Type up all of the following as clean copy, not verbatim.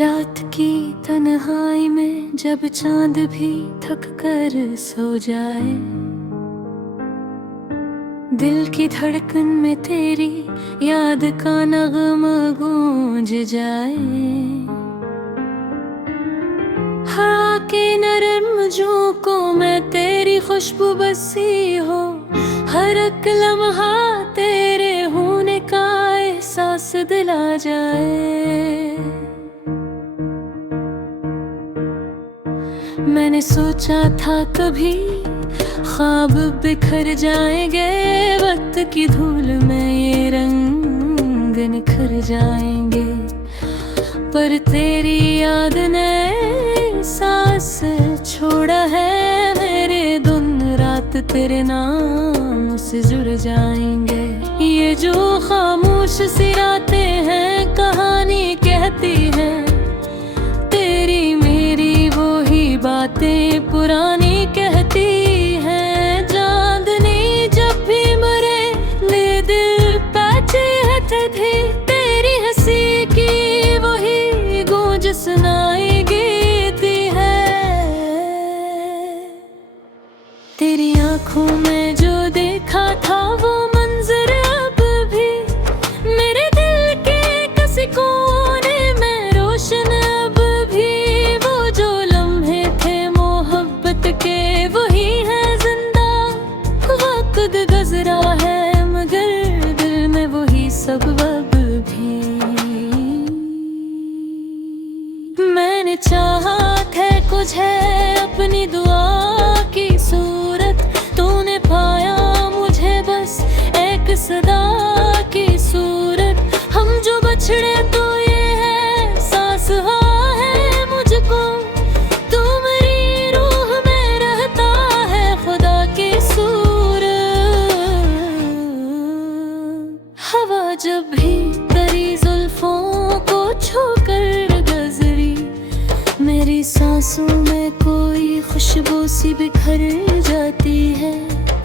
रात की तन्हाई में जब चांद भी थक कर सो जाए, दिल की धड़कन में तेरी याद का नगमा गूंज जाए। हवा के नरम झोंकों में तेरी खुशबू बसी हो, हर एक लम्हा तेरे होने का एहसास दिला जाए। मैंने सोचा था कभी ख्वाब बिखर जाएंगे, वक्त की धूल में ये रंग निखर जाएंगे, पर तेरी याद ने सांस छोड़ा है। मेरे दिन रात तेरे नाम से जुड़ जाएंगे। ये जो खामोश सी रातें हैं कहानी कहती हैं, तेरी मेरी वो ही बातें पुरानी कहती हैं। चांदनी जब भी मरे ले दिल पैचे हथे थे, तेरी हंसी की वही गूंज सुनाई देती है। तेरी आंखों में जो देखा था वो मंजर अब भी मेरे दिल के किसी कोने में रोशन अब भी। वो जो लम्हे थे मोहब्बत के वही है जिंदा। वक्त गुजरा है मगर दिल में वही सब अब भी। मैंने चाहा थे कुछ है अपनी दुआ की सूरत, तूने पाया मुझे बस एक सदा की सूरत। हम जो बछड़े तो ये है सांस हाँ है मुझको, तू मेरी रूह में रहता है खुदा की सूरत। हवा जब भी तेरी जुल्फों को छूकर गुजरी, मेरी सांसों में कोई खुशबू सी बिखर जाती है।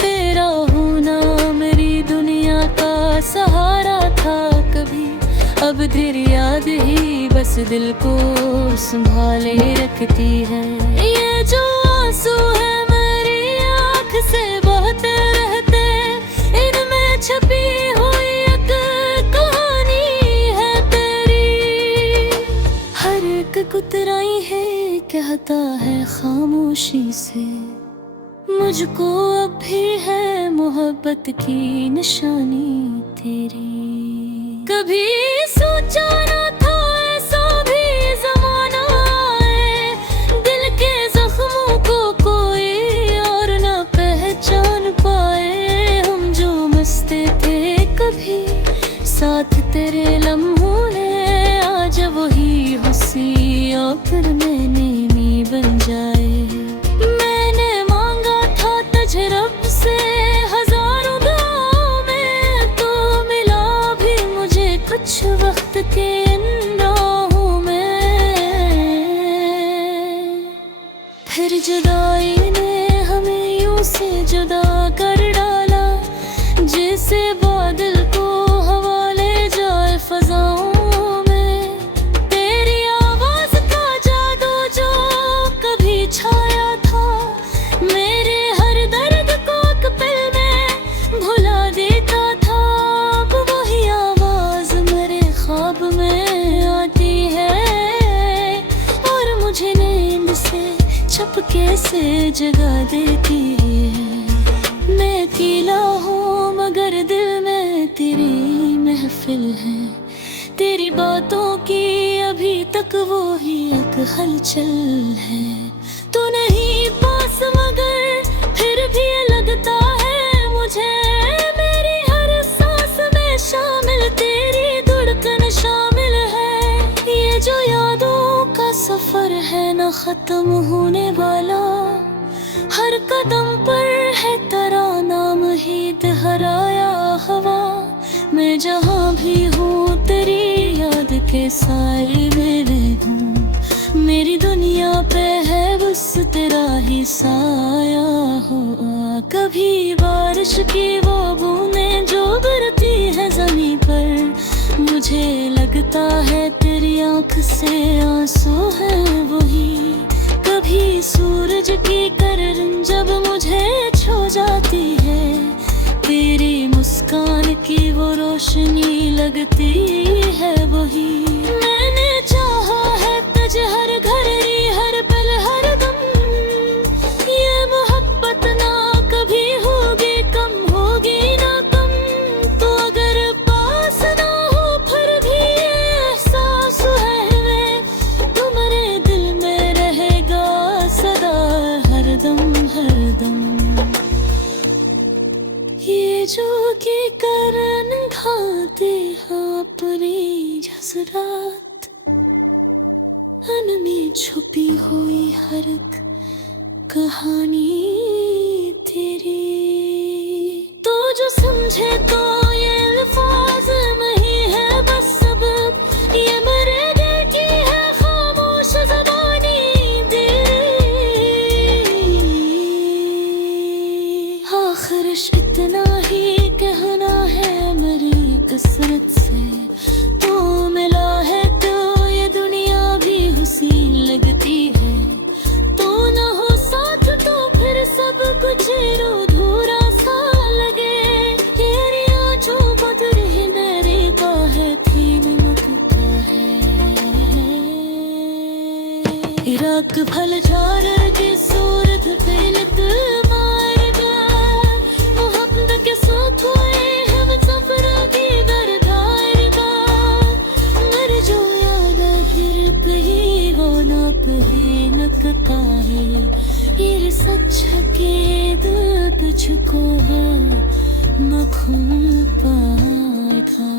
तेरा होना मेरी दुनिया का सहारा था कभी, अब तेरी याद ही बस दिल को संभाले रखती है। ये जो आंसू है मेरी आँख से बहते रहते, इनमें छपी हुई एक कहानी है तेरी। हर एक कुतराई है कहता है खामोशी से, मुझको अब भी है मोहब्बत की निशानी तेरी। कभी सोचा ना था ऐसा भी ज़माना आए, दिल के जख्मों को कोई और ना पहचान पाए। हम जो मस्ते थे कभी साथ तेरे लम्हों ने, आज वही हंसी और फिर मैंने नी बन जाए। मैंने मांगा था तुझे रब से हजारों दुआओं में, तो मिला भी मुझे कुछ वक्त के इन राहों में। फिर जुदाई ने हमें यूं से जुदा कर डाला, जैसे बादल को हवा ले जाए फजाओं में। तेरी आवाज का जादू जो कभी छाया था, मेरे हर दर्द को एक पल में भुला देता था। अब वही आवाज मेरे ख्वाब में आती है, और मुझे नींद से छपके से जगा देती है। मैं अकेला हूँ मगर दिल में तेरी महफिल है, तेरी बातों की अभी तक वो ही एक हलचल है। तो नहीं पास मगर फिर भी लगता है मुझे, मेरी हर सांस में शामिल तेरी धड़कन शामिल है। ये जो यादों का सफर है न खत्म होने वाला, हर कदम पर है तेरा नाम ही दोहराया हवा। मैं जहाँ भी हूँ तेरी याद के साए में रहूँ, मेरी दुनिया पे है बस तेरा ही साया हो। कभी बारिश की वो बूंदें जो गिरती है जमीन पर, मुझे लगता है तेरी आँख से आंसू है वही, कभी सूरज की किरण जब मुझे छू जाती है, तेरी मुस्कान की वो रोशनी लगती है वही। मैंने चाहा है तुझ हर घड़ी हर पल हर दम, ये मोहब्बत ना कभी होगी कम, होगी ना कम। तो अगर पास ना हो फिर भी एहसास है वे, तुम्हारे दिल में रहेगा सदा हरदम हरदम। ये जो की करन घाते अपनी जज़रात, अन में छुपी हुई हर एक कहानी तेरी। तो जो समझे तो ये अल्फाज नहीं है बस सबक, ये मेरे दिल की है खामोश ज़बानी तेरी। आखिरश इतना ही कहना है मेरी कसरत से, तो मिला है तो ये दुनिया भी हुसीन लगती है। तो न हो साथ तो फिर सब कुछ अधूरा सा लगे, तेरी आँखों बदर ही मेरे बाहे थी मुकता है। इराक भल झार की सूरत फिलत मारगा, मोहब्बत के साथ हुए हम सफर की दरदारगा। मर जो याद फिर कहीं वो ना कहीं नकता है, ये सच के दिल तुझको है न खून पाता।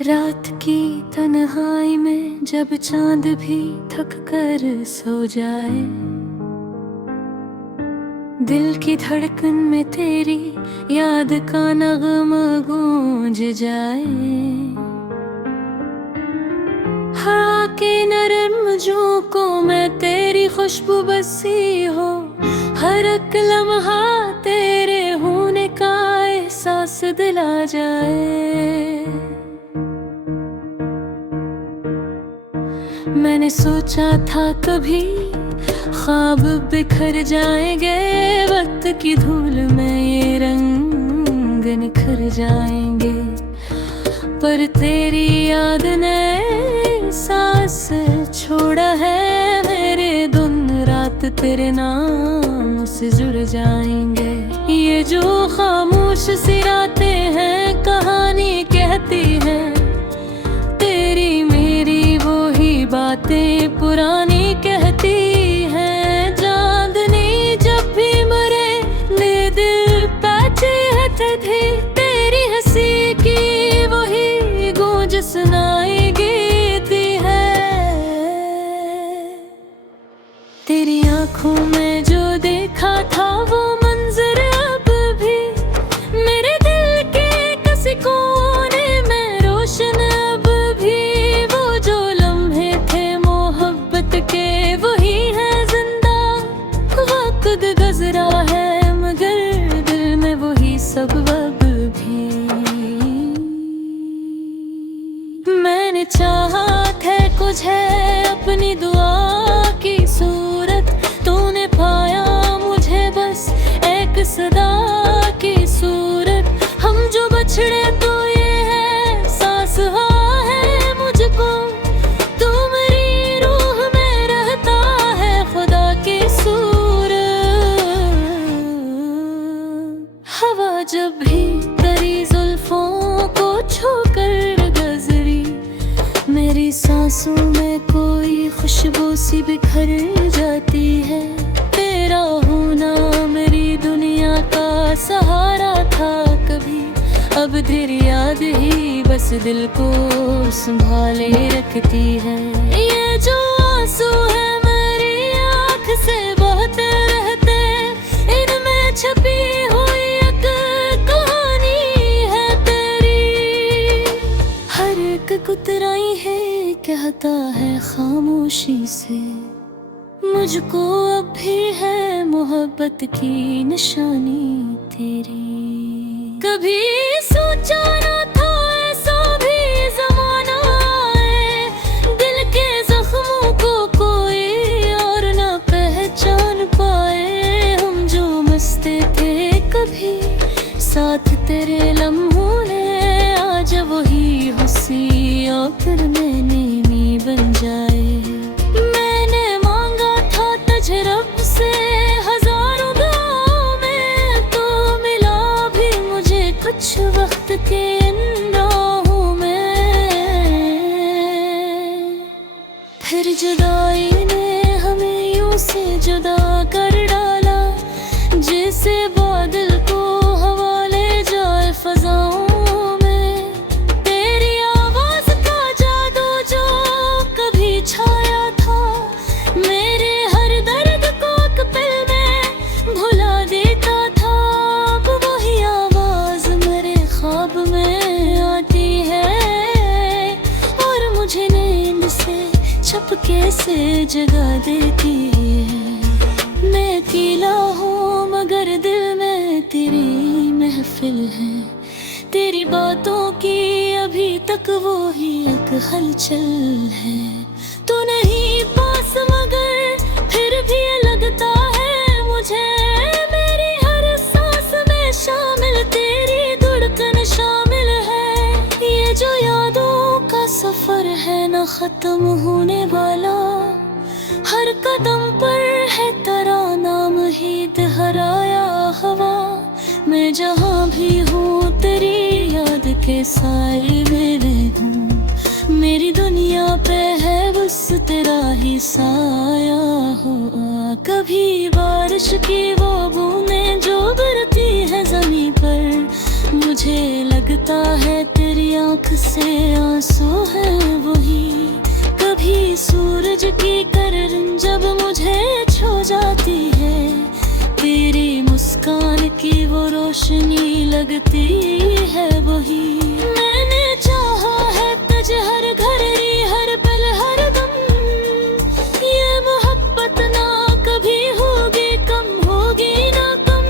रात की तन्हाई में जब चांद भी थक कर सो जाए, दिल की धड़कन में तेरी याद का नगमा गूंज जाए। हवा के नरम झोंकों में तेरी खुशबू बसी हो, हर एक लम्हा तेरे होने का एहसास दिला जाए। मैंने सोचा था कभी ख्वाब बिखर जाएंगे, वक्त की धूल में ये रंग निखर जाएंगे, पर तेरी याद ने सांस छोड़ा है मेरे। दिन रात तेरे नाम से जुड़ जाएंगे, ये जो खामोश सी रातें हैं कहानी कहती हैं, तेरी मेरी वो ही बातें पुरानी कहती हैं। चांदनी जब भी मरे ले दिल पैचे थे, तेरी हंसी की वही गूंज सुनाई देती है। तेरी आंखों में जो देखा था वो मंजर अब भी मेरे दिल के किसी कोने में रोशन अब भी। वो जो लम्हे थे मोहब्बत के वही है जिंदा, वक्त गुजरा है मगर दिल में वही सब अब भी। मैंने चाहा थे कुछ है अपनी दुआ की सूरत, तूने पाया मुझे बस एक सदा की सूरत। हम जो बछड़े तो ये है सांस है मुझको, तू मेरी रूह में रहता है खुदा की सूरत। हवा जब भी तेरी जुल्फों को छू कर गुजरी, मेरी सांसों में कोई खुशबू सी बिखर जाती है। तेरा होना मेरी दुनिया का सहारा था कभी, अब तेरी याद ही बस दिल को संभाले रखती है। ये जो आंसू है मेरी आँख से बहते रहते, इनमें छपी हुई एक कहानी है तेरी। हर एक कुतराई है कहता है खामोशी से, मुझको अब भी है मोहब्बत की निशानी तेरी। कभी सोचा ना था ऐसा भी ज़माना आए, दिल के जख्मों को कोई और ना पहचान पाए। हम जो मस्ते थे कभी साथ तेरे लम्हों ने, आज वही हंसी और फिर नैने में बन जाए। मैंने मांगा था तुझे रब से हजारों दुआओं में, तो मिला भी मुझे कुछ वक्त के इन राहों में। फिर जुदाई ने हमें यूं से जुदा कर डाला, जैसे बादल को हवा ले जाए फजाओं में। तेरी आवाज का जादू जो कभी छाया था, मेरे हर दर्द को एक पल में भुला देता था। अब वही आवाज मेरे ख्वाब में आती है, और मुझे नींद से चपके से जगा देती है। मैं अकेला हूँ मगर दिल में तेरी महफिल है, तेरी बातों की अभी तक वो ही एक हलचल है। तू नहीं पास मगर फिर भी लगता है मुझे, मेरी हर सांस में शामिल तेरी धड़कन शामिल है। ये जो यादों का सफर है न खत्म होने वाला, हर कदम पर है तेरा नाम ही दोहराया हवा। मैं जहाँ भी हूँ तेरी याद के साए में रहूँ, मेरी दुनिया पे है बस तेरा ही साया हो। कभी बारिश की वो बूंदें जो गिरती है ज़मीं पर, मुझे लगता है तेरी आँख से आंसू है वही। कभी सूरज की किरण जब मुझे छू जाती है, तेरी मुस्कान की वो रोशनी लगती है वही। मैंने चाहा है तुझे हर घड़ी हर पल हर दम, ये मोहब्बत ना कभी होगी कम होगी ना कम।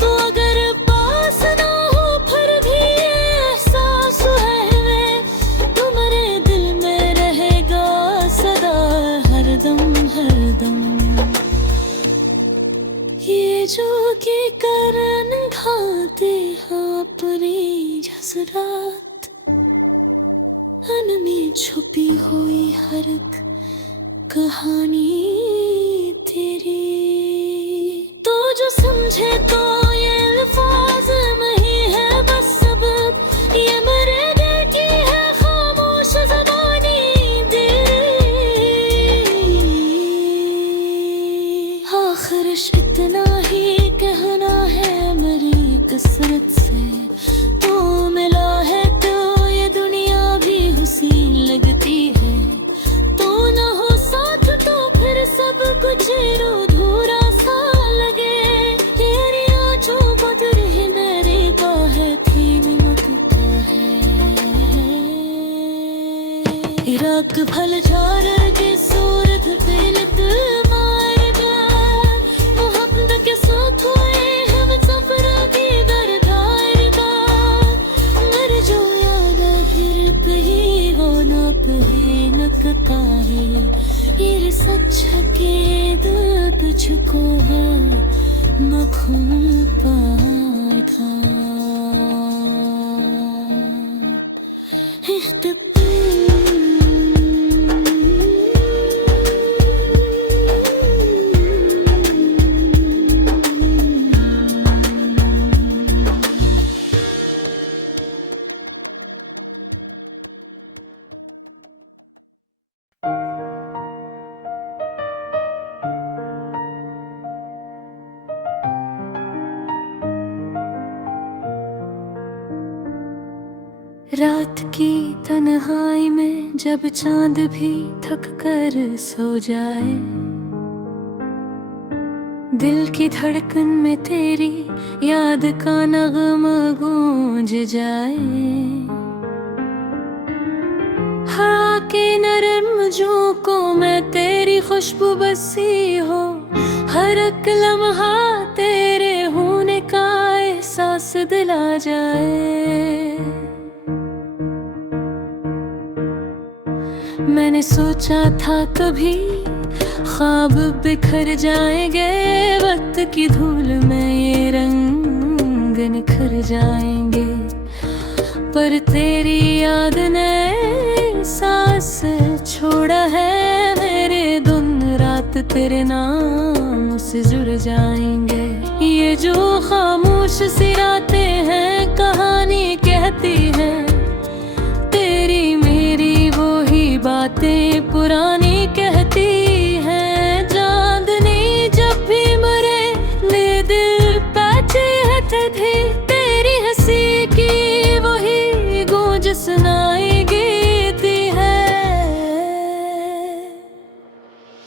तो अगर पास ना हो फिर भी एहसास है वे, तुम्हारे दिल में रहेगा सदा हरदम हरदम। ये जो की करन घाते हाँ अपनी जज़रात, अन में छुपी हुई हर एक कहानी तेरी। तो जो समझे तो ये अल्फाज नहीं है बस सबक, ये मेरे दिल की है खामोश ज़बानी तेरी। आखिरश इतना ही कहना है मेरी कसरत से, तो मिला है तो ये दुनिया भी हुसीन लगती है। तो न हो साथ तो फिर सब कुछ अधूरा सा लगे। तेरी आँखों को तेरे मेरे बाहें थीम लगता है। इराक भल झार के सूरत पेलत मारगा, मोहब्बत के साथ हुए हम सफर की दरदारगा। मर जो याद फिर कहीं हो ना कहीं लगता है, ये सच के दिल तुझको है मखूम पाए था। रात की तन्हाई में जब चांद भी थक कर सो जाए, दिल की धड़कन में तेरी याद का नगमा गूंज जाए। हवा के नरम झोंकों में तेरी खुशबू बसी हो, हर एक लम्हा तेरे होने का एहसास दिला जाए। मैंने सोचा था कभी ख्वाब बिखर जाएंगे, वक्त की धूल में ये रंग निखर जाएंगे, पर तेरी याद ने सांस छोड़ा है। मेरे दिन रात तेरे नाम से जुड़ जाएंगे। ये जो खामोश सी रातें हैं कहानी कहती हैं, तेरी मेरी वो ही बातें पुरानी कहती हैं। चांदनी जब भी मरे ले दिल पैचे थे, तेरी हंसी की वही गूंज सुनाई देती है।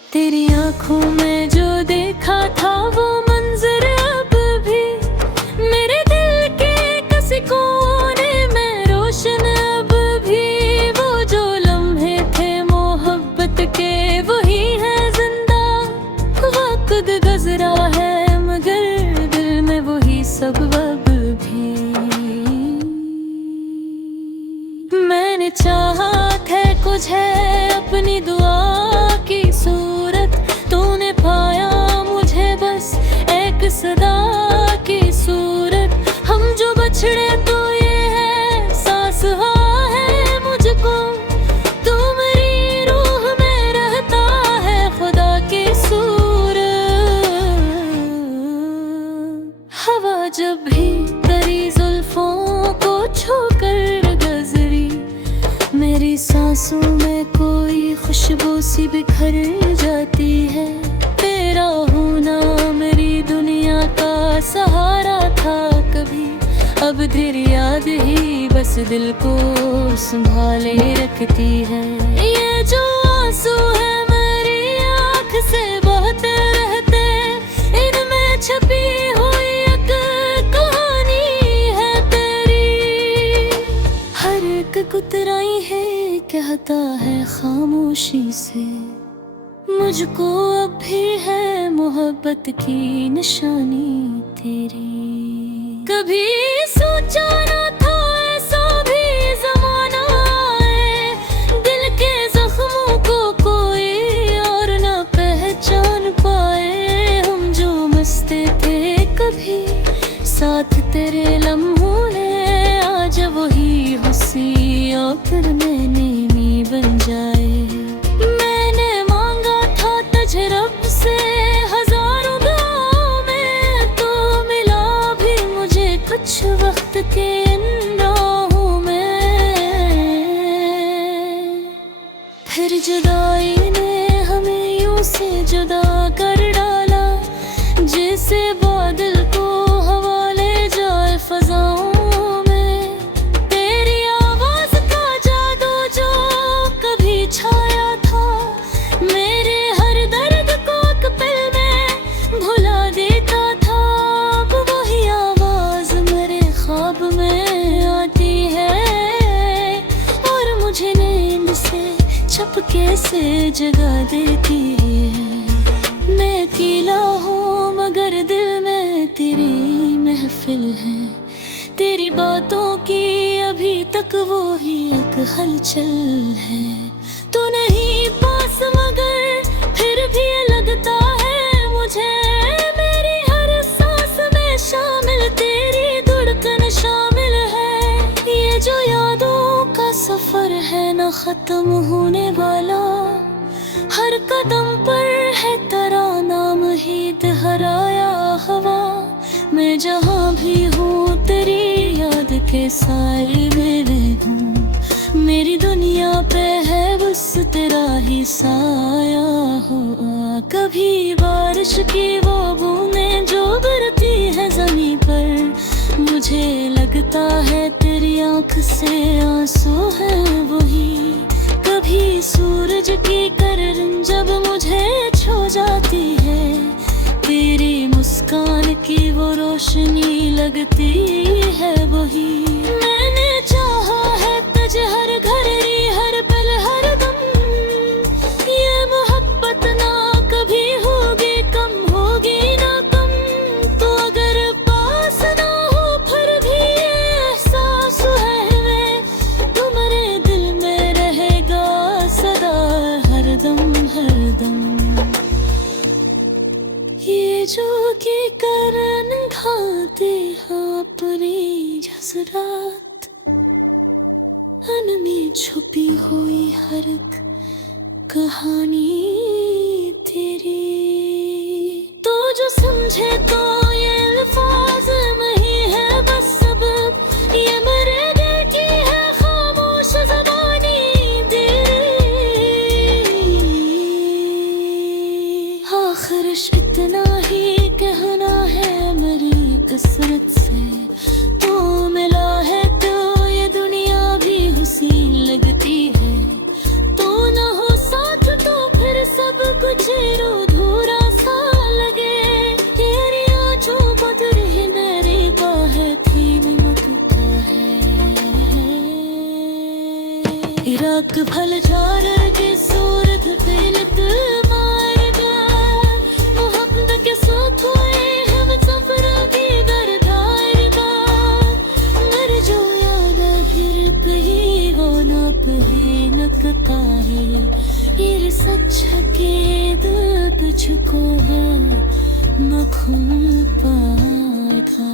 तेरी आंखों में जो देखा था वो मंजर अब भी मेरे दिल के किसी कोने में रोशन अब भी। वो जो लम्हे थे मोहब्बत के वही है जिंदा, वक्त गुजरा है मगर दिल में वही सब अब भी। मैंने चाहा है कुछ है अपनी दुआ की सूरत, तूने पाया मुझे बस एक सदा की सूरत। हम जो बछड़े तो ये है सांस है मुझको, तू मेरी रूह में रहता है खुदा की सूरत। हवा जब भी तेरी जुल्फों को छूकर गुजरी, मेरी सांसों में कोई खुशबू सी बिखर जाती है। तेरा होना मेरी दुनिया का सहारा था कभी, अब तेरी याद ही बस दिल को संभाले रखती है। ये जो आंसू है मेरी आँख से बहते रहते, इनमें छपी हुई एक कहानी है तेरी। हर एक कुतराई है कहता है खामोशी से, मुझको अब भी है मोहब्बत की निशानी तेरी। कभी सोचा ना था ऐसा भी ज़माना आए, दिल के जख्मों को कोई और ना पहचान पाए। हम जो मस्ते थे कभी साथ तेरे लम्हों ने, आज वही हंसी और फिर मैंने बन जाए। मैंने मांगा था तुझे रब से हजारों दुआओं में, तो मिला भी मुझे कुछ वक्त के इन राहों में। फिर जुदाई ने हमें यूं से जुदा कर डाला, जैसे बादल को हवा ले जाए फजाओं। छाया था मेरे हर दर्द को एक पल में भुला देता था। अब वही आवाज मेरे ख्वाब में आती है और मुझे नींद से छपके से जगा देती है। मैं अकेला हूँ मगर दिल में तेरी महफिल है, तेरी बातों की अभी तक वो ही एक हलचल है। तू नहीं पास मगर फिर भी लगता है मुझे, मेरी हर सांस में शामिल तेरी धड़कन शामिल है। ये जो यादों का सफर है न खत्म होने वाला, हर कदम पर है तेरा नाम ही दोहराया हवा। मैं जहाँ भी हूँ तेरी याद के साए में रहूँ, मेरी दुनिया पे है बस तेरा ही साया हो। कभी बारिश की वो बूंदें जो गिरती है जमीन पर, मुझे लगता है तेरी आँख से आंसू है वही, कभी सूरज की किरण जब मुझे छू जाती है, तेरी मुस्कान की वो रोशनी लगती है वही। मैंने चाहा है तुझ हर घड़ी हर पल हर दम, ये मोहब्बत ना कभी होगी कम, होगी ना कम। तो अगर पास ना हो फिर भी ये एहसास है वे, तुम्हारे दिल में रहेगा सदा हरदम हरदम। ये जो की करन घाते अपनी जज़रात, अन में छुपी हुई हर एक कहानी तेरी। तो जो समझे तो ये अल्फाज नहीं है बस सबक, ये मेरे दिल की है खामोश ज़बानी तेरी। आखिरश इतना ही कहना है मेरी कसरत से, तो मिला है तो ये दुनिया भी हुसीन लगती है। तो न हो साथ तो फिर सब कुछ अधूरा सा लगे, तेरी आँखों बदल ही मेरी बाहें थी नमकता है। इराक भल झार के सूरत फिलत मारगा, मोहब्बत के साथ हुए हम सफर की दरदारगा। मर जो याद फिर कहीं हो ना कहीं नकता है, ये सच के दिल तुझको है मखूम पाखा।